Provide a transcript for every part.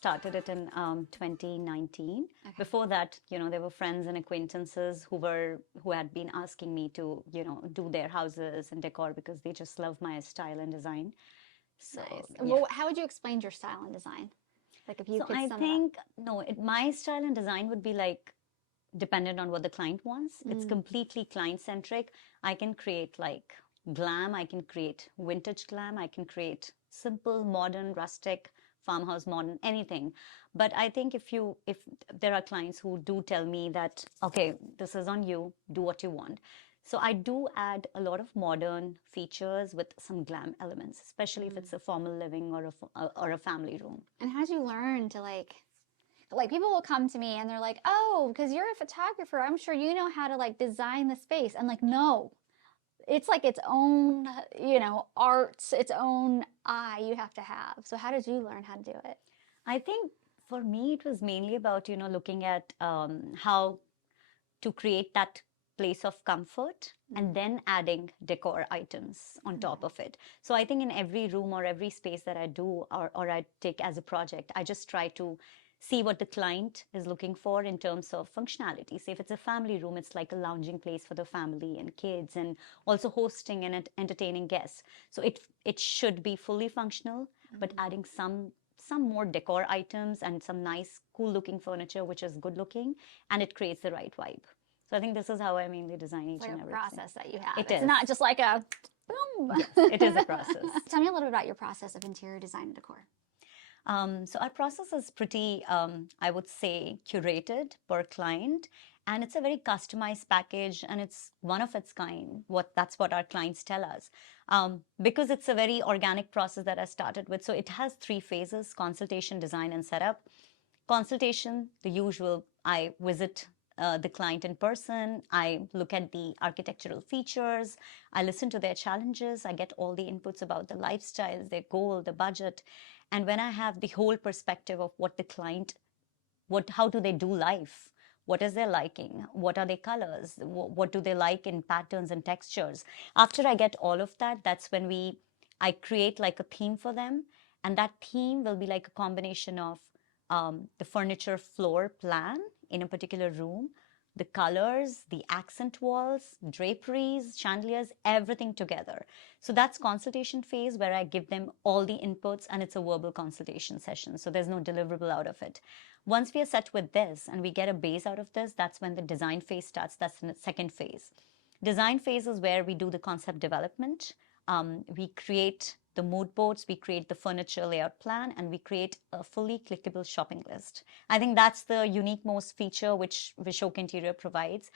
started it in 2019. Okay. Before that, there were friends and acquaintances who had been asking me to, do their houses and decor because they just love my style and design. So Nice. yeah. Well, how would you explain your style and design? Like if you So could I sum it up. think no, my style and design would be like dependent on what the client wants. It's completely client centric. I can create like glam, I can create vintage glam, I can create simple, modern, rustic, farmhouse modern, anything. But I think if there are clients who do tell me that, okay, this is on you, do what you want. So I do add a lot of modern features with some glam elements, especially if it's a formal living or a family room. And how did you learn to like people will come to me and they're like, "Oh, because you're a photographer, I'm sure you know how to like design the space." I'm like, "No. It's like its own, arts, its own eye you have to have." So how did you learn how to do it? I think for me, it was mainly about, looking at how to create that place of comfort and then adding decor items on top of it. So I think in every room or every space that I do or I take as a project, I just try to see what the client is looking for in terms of functionality. Say if it's a family room, it's like a lounging place for the family and kids and also hosting and entertaining guests. So it should be fully functional, but adding some more decor items and some nice cool looking furniture which is good looking, and it creates the right vibe. So I think this is how I mainly design It's each like and a everything. process that you have. It It's is. not just like a boom. Yes, it is a process. Tell me a little bit about your process of interior design and decor. So our process is pretty, I would say, curated per client, and it's a very customized package, and it's one of its kind. That's what our clients tell us, because it's a very organic process that I started with. So it has three phases: consultation, design, and setup. Consultation, the usual. I visit the client in person. I look at the architectural features. I listen to their challenges. I get all the inputs about the lifestyles, their goal, the budget. And when I have the whole perspective of what the client, how do they do life? What is their liking? What are their colors? What do they like in patterns and textures? After I get all of that, that's when I create like a theme for them. And that theme will be like a combination of the furniture floor plan in a particular room, the colors, the accent walls, draperies, chandeliers, everything together. So that's consultation phase where I give them all the inputs, and it's a verbal consultation session. So there's no deliverable out of it. Once we are set with this and we get a base out of this, that's when the design phase starts. That's the second phase. Design phase is where we do the concept development. We create the mood boards, we create the furniture layout plan, and we create a fully clickable shopping list. I think that's the unique most feature which Vishok Interior provides.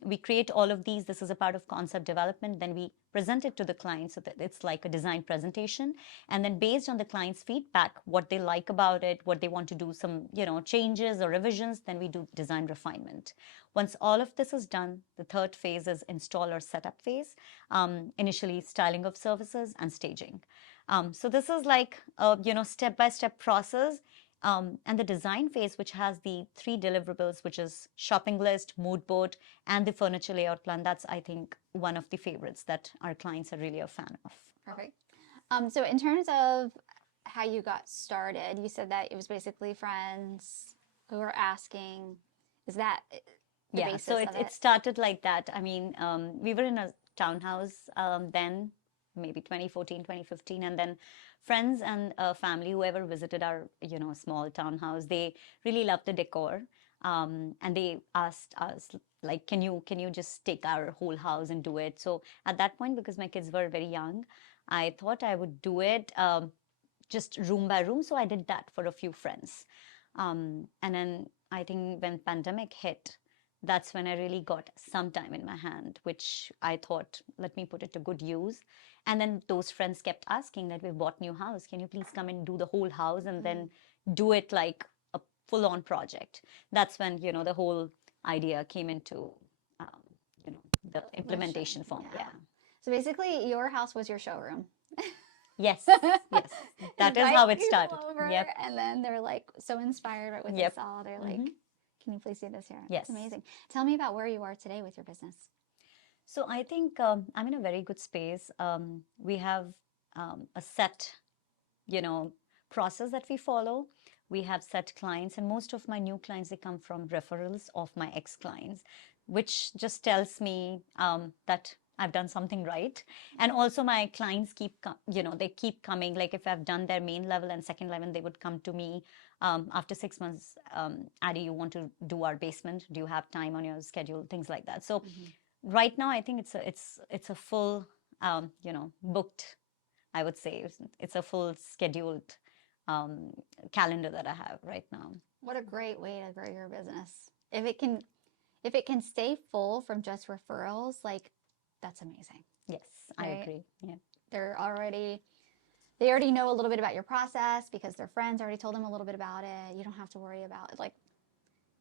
We create all of these. This is a part of concept development. Then we present it to the client so that it's like a design presentation. And then based on the client's feedback, what they like about it, what they want to do some, changes or revisions, then we do design refinement. Once all of this is done, the third phase is install or setup phase. Initially styling of services and staging. So this is like a step-by-step process. And the design phase, which has the three deliverables, which is shopping list, mood board, and the furniture layout plan. That's, I think, one of the favorites that our clients are really a fan of. Perfect. So in terms of how you got started, you said that it was basically friends who were asking. Is that the basis so of it started like that. I mean, we were in a townhouse then, maybe 2014, 2015, and then friends and family, whoever visited our, small townhouse, they really loved the decor. And they asked us, like, can you just take our whole house and do it? So at that point, because my kids were very young, I thought I would do it just room by room. So I did that for a few friends. And then I think when pandemic hit, that's when I really got some time in my hand, which I thought, let me put it to good use. And then those friends kept asking that we've bought new house. Can you please come and do the whole house and then do it like a full-on project? That's when, the whole idea came into, um, the implementation form. Yeah. So basically, your house was your showroom. Yes, yes. That is how it started. Yep. And then they're like so inspired with this all. They're like, can you please do this here? Yes. It's amazing. Tell me about where you are today with your business. So I think I'm in a very good space. We have a set, process that we follow. we have set clients, and most of my new clients, they come from referrals of my ex-clients, which just tells me that I've done something right. And also my clients keep, they keep coming. Like if I've done their main level and second level, they would come to me after 6 months. Addy, you want to do our basement? Do you have time on your schedule? Things like that. So right now, I think it's a full, booked. I would say it's a full scheduled calendar that I have right now. What a great way to grow your business. If it can stay full from just referrals, like that's amazing. Yes, I Right? agree. Yeah. They already know a little bit about your process because their friends already told them a little bit about it. You don't have to worry about like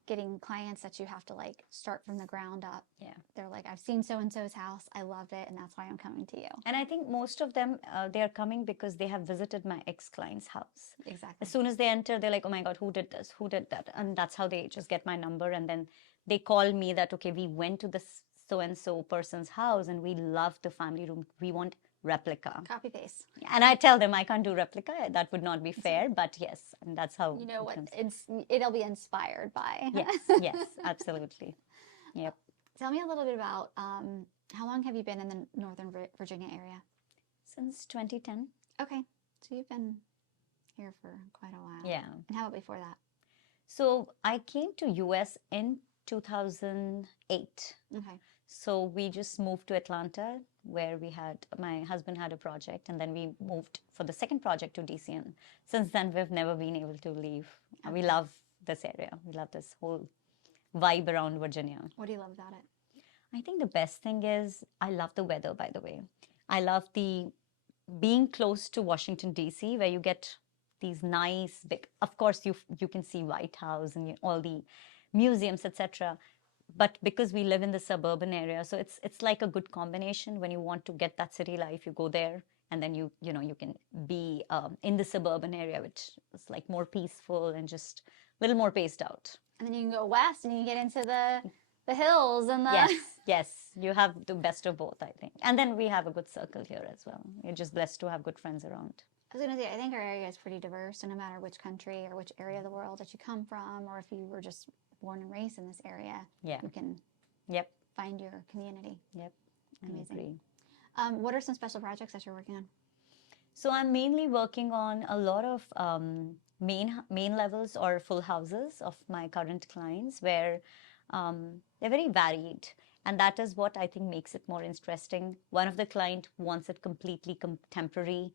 getting clients that you have to like start from the ground up. Yeah. They're like, I've seen so and so's house, I loved it, and that's why I'm coming to you. And I think most of them, they are coming because they have visited my ex-client's house. Exactly. As soon as they enter, they're like, oh my God, who did this? Who did that? And that's how they just get my number. And then they call me that, okay, we went to this so-and-so person's house and we love the family room. We want replica. Copy paste. And I tell them I can't do replica. That would not be fair. But yes, and that's how You know what? comes. It'll be inspired by. Yes, yes, absolutely. Yep. Tell me a little bit about how long have you been in the Northern Virginia area? Since 2010. Okay, so you've been here for quite a while. Yeah. And how about before that? So I came to US in 2008. Okay. So we just moved to Atlanta where my husband had a project, and then we moved for the second project to DC. And since then, we've never been able to leave. We love this area. We love this whole vibe around Virginia. What do you love about it? I think the best thing is I love the weather, by the way. I love the being close to Washington, DC, where you get these nice big, of course, you can see White House and all the museums, etc. But because we live in the suburban area, so it's like a good combination. When you want to get that city life, you go there, and then you can be in the suburban area, which is like more peaceful and just a little more paced out. And then you can go west and you can get into the hills and the... Yes, you have the best of both, I think. And then we have a good circle here as well. You're just blessed to have good friends around. I was going to say, I think our area is pretty diverse, and no matter which country or which area of the world that you come from, or if you were just born and raised in this area, you can find your community. Yep, amazing. What are some special projects that you're working on? So I'm mainly working on a lot of main levels or full houses of my current clients, where they're very varied. And that is what I think makes it more interesting. One of the client wants it completely contemporary,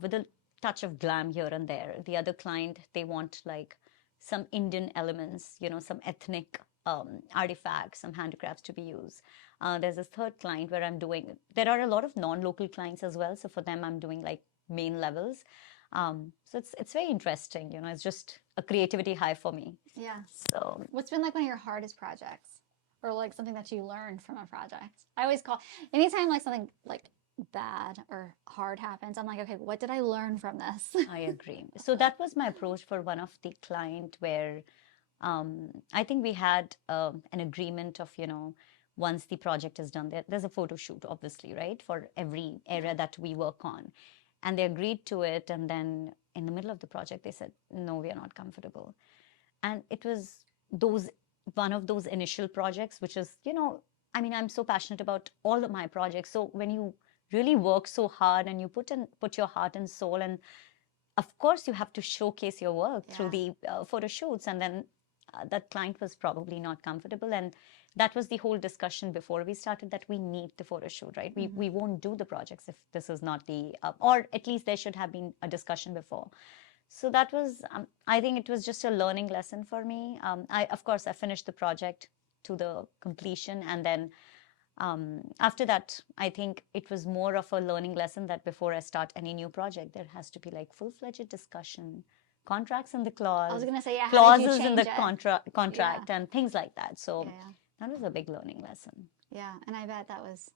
with a touch of glam here and there. The other client, they want like some Indian elements, some ethnic artifacts, some handicrafts to be used. There's a third client where there are a lot of non-local clients as well. So for them, I'm doing like main levels. So it's very interesting, it's just a creativity high for me. Yeah. So what's been like one of your hardest projects, or like something that you learned from a project? I always call, anytime like something like bad or hard happens, I'm like, okay, what did I learn from this? I agree. So that was my approach for one of the client where I think we had an agreement of, once the project is done, there's a photo shoot, obviously, right, for every area that we work on. And they agreed to it. And then in the middle of the project, they said, no, we are not comfortable. And it was one of those initial projects, which is, I'm so passionate about all of my projects. So when you really work so hard and you put your heart and soul, and of course you have to showcase your work through the photo shoots, and then that client was probably not comfortable. And that was the whole discussion before we started, that we need the photo shoot, right? We won't do the projects if this is not the, or at least there should have been a discussion before. So that was, I think it was just a learning lesson for me. Of course, I finished the project to the completion. And then after that, I think it was more of a learning lesson that before I start any new project, there has to be like full-fledged discussion, contracts in the clause. I was going to say, clauses in the contract and things like that. So that was a big learning lesson. Yeah, and I bet that was,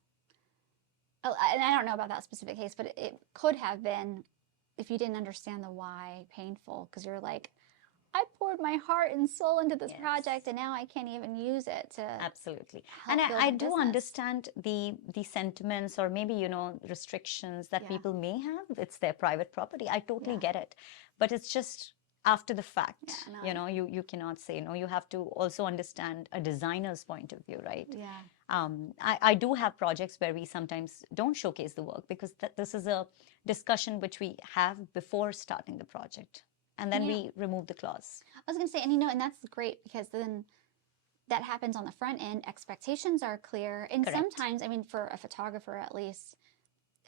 and I don't know about that specific case, but it could have been, if you didn't understand the why, painful, because you're like, I poured my heart and soul into this project, and now I can't even use it to absolutely. And I do understand the sentiments, or maybe restrictions that people may have. It's their private property. I totally get it, but it's just after the fact. Yeah, no, You know, you cannot say no. You have to also understand a designer's point of view, right? yeah. I do have projects where we sometimes don't showcase the work because this is a discussion which we have before starting the project. And then Yeah. we remove the clause. I was going to say, and and that's great because then that happens on the front end. Expectations are clear. And Correct. sometimes, I mean, for a photographer at least,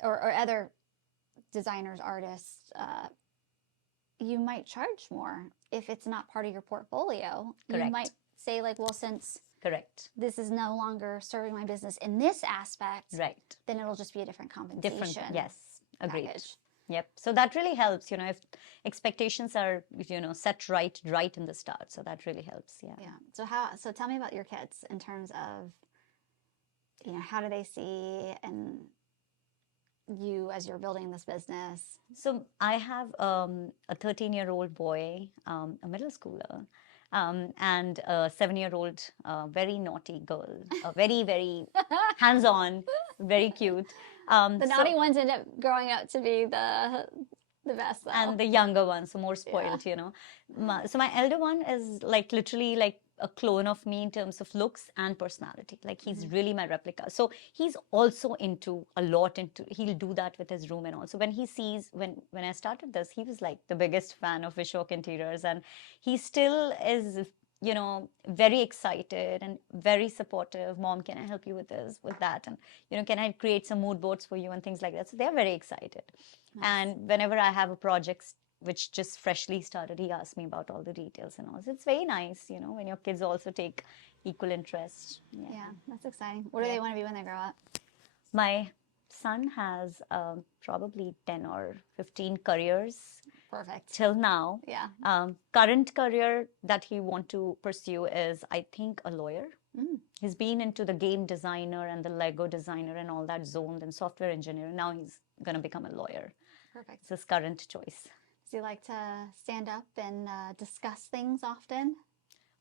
or other designers, artists, you might charge more if it's not part of your portfolio. Correct. You might say, like, well, since Correct. this is no longer serving my business in this aspect, Right. then it'll just be a different compensation. Different. Yes. Agreed. Package. Yep. So that really helps, you know, if expectations are, you know, set right in the start. So that really helps. Yeah. Yeah. So tell me about your kids in terms of, you know, how do they see and you as you're building this business? So I have a 13-year-old boy, a middle schooler, and a 7-year-old very naughty girl, very, very hands-on, very cute. The naughty ones end up growing up to be the best, though. And the younger one, so more spoiled, you know. So my elder one is like literally like a clone of me in terms of looks and personality. Like he's really my replica. So he's also he'll do that with his room and all. So when he sees, when I started this, he was like the biggest fan of Vishok interiors, and he still is, you know, very excited and very supportive. Mom, can I help you with this, with that? And, you know, can I create some mood boards for you and things like that? So they're very excited. Nice. And whenever I have a project which just freshly started, he asks me about all the details and all. So it's very nice, you know, when your kids also take equal interest. Yeah, that's exciting. What do they want to be when they grow up? My son has probably 10 or 15 careers. Perfect. Till now. Yeah. Current career that he want to pursue is, I think, a lawyer. He's been into the game designer and the Lego designer and all that zone, and software engineer. Now he's going to become a lawyer. Perfect. It's his current choice. Does he like to stand up and discuss things often?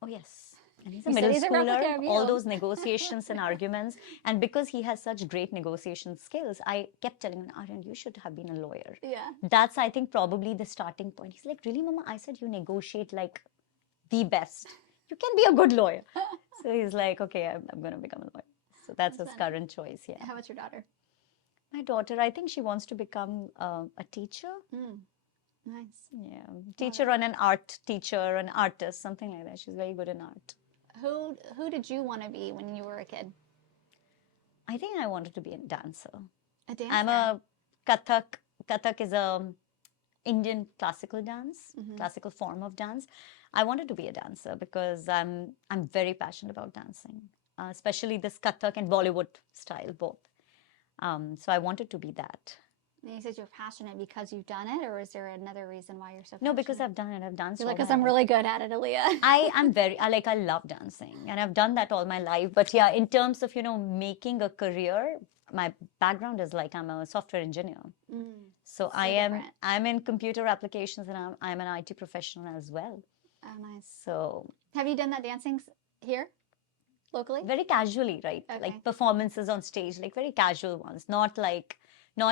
Oh, yes. And he's a middle schooler, all those negotiations and arguments. And because he has such great negotiation skills, I kept telling him, Aryan, you should have been a lawyer. Yeah. That's, I think, probably the starting point. He's like, really, Mama? I said, you negotiate like the best. You can be a good lawyer. So he's like, okay, I'm going to become a lawyer. So that's his current choice, yeah. How about your daughter? My daughter, I think she wants to become a teacher. Nice. Yeah, teacher and an art teacher, an artist, something like that. She's very good in art. Who did you want to be when you were a kid? I think I wanted to be a dancer. A dancer? I'm a Kathak. Kathak is a Indian classical dance, classical form of dance. I wanted to be a dancer because I'm very passionate about dancing, especially this Kathak and Bollywood style, both. So I wanted to be that. And you said you're passionate because you've done it, or is there another reason why you're so passionate? No, because I've done it. I've danced. You're like, because I'm really good at it, Aaliyah. I love dancing, and I've done that all my life. But yeah, in terms of, you know, making a career, my background is like I'm a software engineer. So I'm in computer applications, and I'm an IT professional as well. Oh, nice. So have you done that dancing here, locally? Very casually, right? Okay. Like performances on stage, like very casual ones, not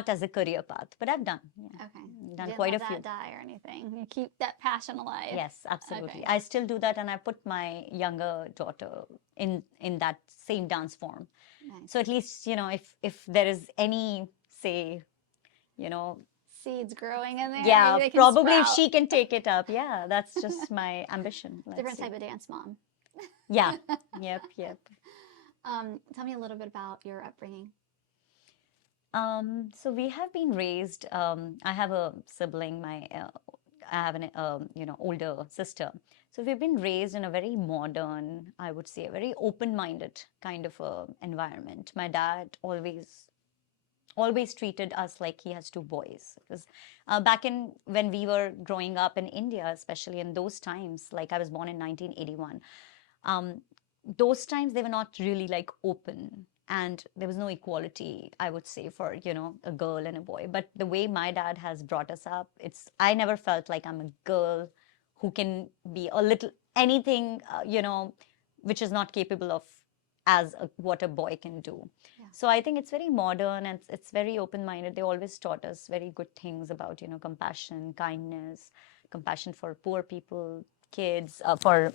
as a career path, but I've done. Yeah. Okay. Done quite a few. Didn't let that die or anything. You keep that passion alive. Yes, absolutely. Okay. I still do that, and I put my younger daughter in that same dance form. Nice. So at least, you know, if there is any, say, you know, seeds growing in there. Yeah, probably sprout. if she can take it up. Yeah, that's just my ambition. Different type of dance mom. Yeah. Yep. Tell me a little bit about your upbringing. So we have been raised. I have a sibling. I have an older sister. So we've been raised in a very modern, I would say, a very open-minded kind of environment. My dad always treated us like he has two boys. Because back when we were growing up in India, especially in those times, like I was born in 1981, those times they were not really like open. And there was no equality, I would say, for, you know, a girl and a boy. But the way my dad has brought us up, I never felt like I'm a girl who can be a little anything, you know, which is not capable of what a boy can do. Yeah. So I think it's very modern and it's very open-minded. They always taught us very good things about, you know, compassion, kindness, compassion for poor people, kids, for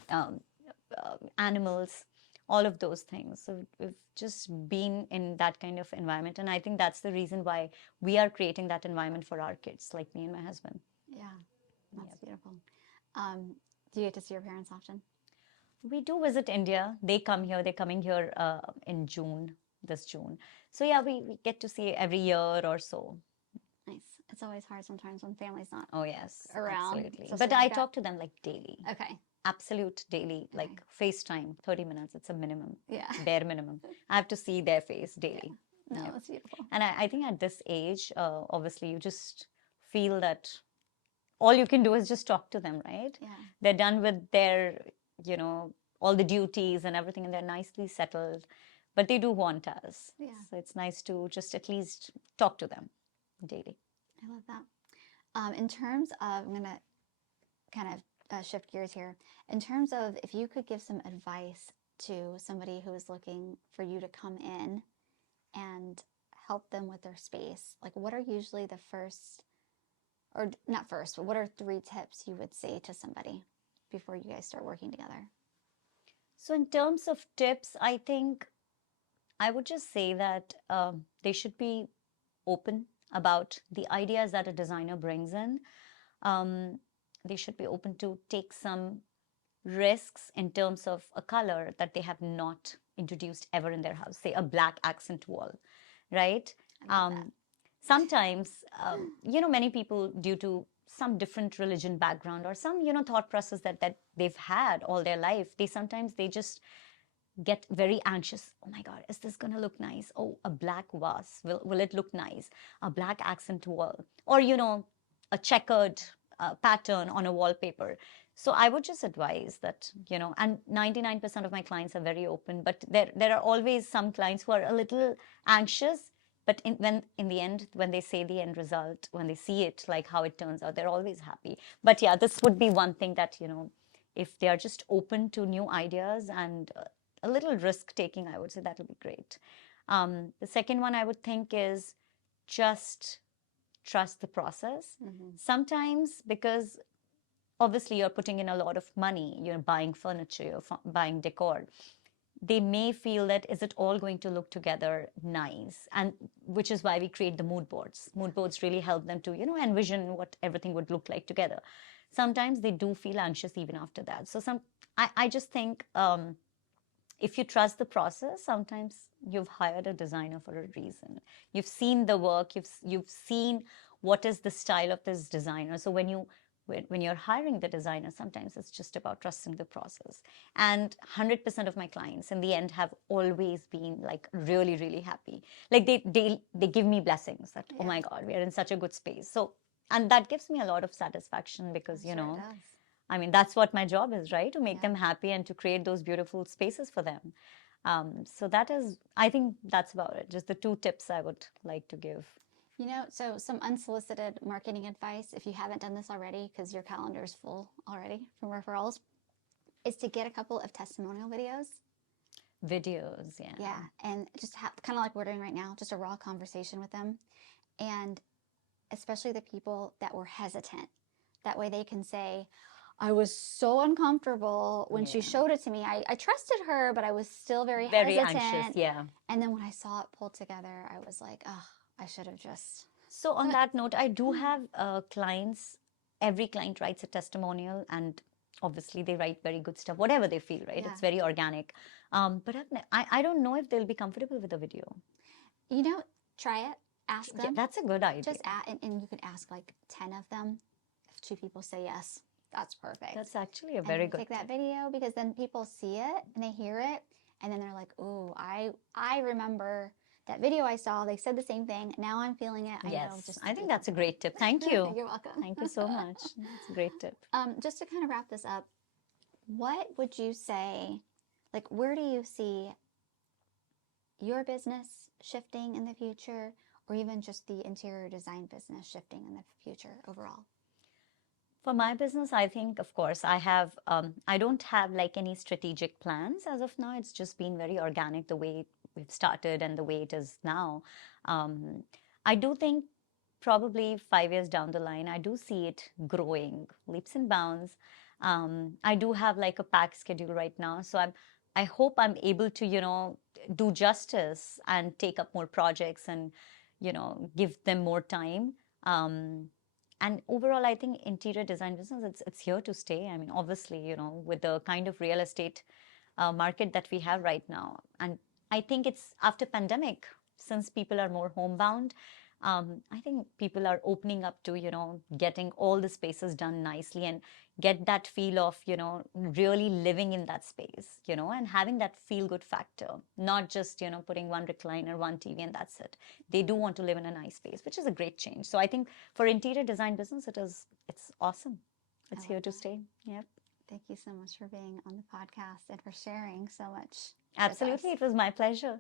animals, all of those things. So we've just been in that kind of environment. And I think that's the reason why we are creating that environment for our kids, like me and my husband. Yeah, that's Yep. beautiful. Do you get to see your parents often? We do visit India. They come here. They're coming here in June, this June. So yeah, we get to see every year or so. Nice. It's always hard sometimes when family's not Oh yes, around, absolutely. especially But like I that. talk to them like daily. Okay. Absolute daily, Okay. like FaceTime, 30 minutes. It's a minimum, Yeah. bare minimum. I have to see their face daily. No, Yep. that's beautiful. And I think at this age, obviously, you just feel that all you can do is just talk to them, right? Yeah. They're done with their, you know, all the duties and everything, and they're nicely settled. But they do want us. Yeah. So it's nice to just at least talk to them daily. I love that. In terms of, I'm going to kind of shift gears here. In terms of if you could give some advice to somebody who is looking for you to come in and help them with their space, like what are usually the first, or not first, but what are 3 tips you would say to somebody before you guys start working together? So, in terms of tips, I think I would just say that they should be open about the ideas that a designer brings in. Um, they should be open to take some risks in terms of a color that they have not introduced ever in their house, say a black accent wall, right? I love that. Sometimes, many people, due to some different religion background or some, thought process that they've had all their life, they just get very anxious. Oh my God, is this going to look nice? Oh, a black vase. Will it look nice? A black accent wall. Or, a checkered pattern on a wallpaper. So I would just advise that, and 99% of my clients are very open, but there are always some clients who are a little anxious. But in the end, when they say the end result, when they see it, like how it turns out, they're always happy. But yeah, this would be one thing that, if they are just open to new ideas and a little risk taking, I would say that will be great. The second one I would think is just trust the process. Sometimes, because obviously you're putting in a lot of money, you're buying furniture, you're buying decor, they may feel that is it all going to look together nice, and which is why we create the mood boards. Mood boards really help them to envision what everything would look like together. Sometimes they do feel anxious even after that. So I just think if you trust the process, sometimes you've hired a designer for a reason. You've seen the work, you've seen what is the style of this designer. So when you're hiring the designer, sometimes it's just about trusting the process. And 100% of my clients in the end have always been like really, really happy. Like they give me blessings that, oh my God, we are in such a good space. So, and that gives me a lot of satisfaction because, I mean, that's what my job is, right? To make them happy and to create those beautiful spaces for them. So I think that's about it. Just the 2 tips I would like to give. So some unsolicited marketing advice, if you haven't done this already, because your calendar is full already from referrals, is to get a couple of testimonial videos. Videos, yeah. Yeah, and just kind of like we're doing right now, just a raw conversation with them. And especially the people that were hesitant. That way they can say, I was so uncomfortable when she showed it to me. I trusted her, but I was still very hesitant. Anxious, yeah. And then when I saw it pulled together, I was like, oh, I should have just. So on that note, I do have clients. Every client writes a testimonial, and obviously they write very good stuff, whatever they feel, right? Yeah. It's very organic. But I don't know if they'll be comfortable with the video. Try it. Ask them. That's a good idea. Just and you could ask like 10 of them. If 2 people say yes, that's perfect. That's actually a very good take that video, because then people see it and they hear it and then they're like, oh, I remember that video I saw. They said the same thing. Now I'm feeling it. I think that's a great tip. Thank you. You're welcome. Thank you so much. That's a great tip. Just to kind of wrap this up, what would you say, like, where do you see your business shifting in the future, or even just the interior design business shifting in the future overall? For my business, I think, of course, I don't have like any strategic plans as of now. It's just been very organic the way we've started and the way it is now. I do think probably 5 years down the line, I do see it growing leaps and bounds. I do have like a packed schedule right now, so I hope I'm able to, do justice and take up more projects and, give them more time. Um, and overall, I think interior design business, it's here to stay. I mean, obviously, with the kind of real estate market that we have right now. And I think it's after pandemic, since people are more homebound, I think people are opening up to, getting all the spaces done nicely and get that feel of, really living in that space, and having that feel good factor, not just, putting one recliner, one TV, and that's it. They do want to live in a nice space, which is a great change. So I think for interior design business, it's awesome. I It's love here to that. stay. Yep. Thank you so much for being on the podcast and for sharing so much with us. Absolutely. It was my pleasure.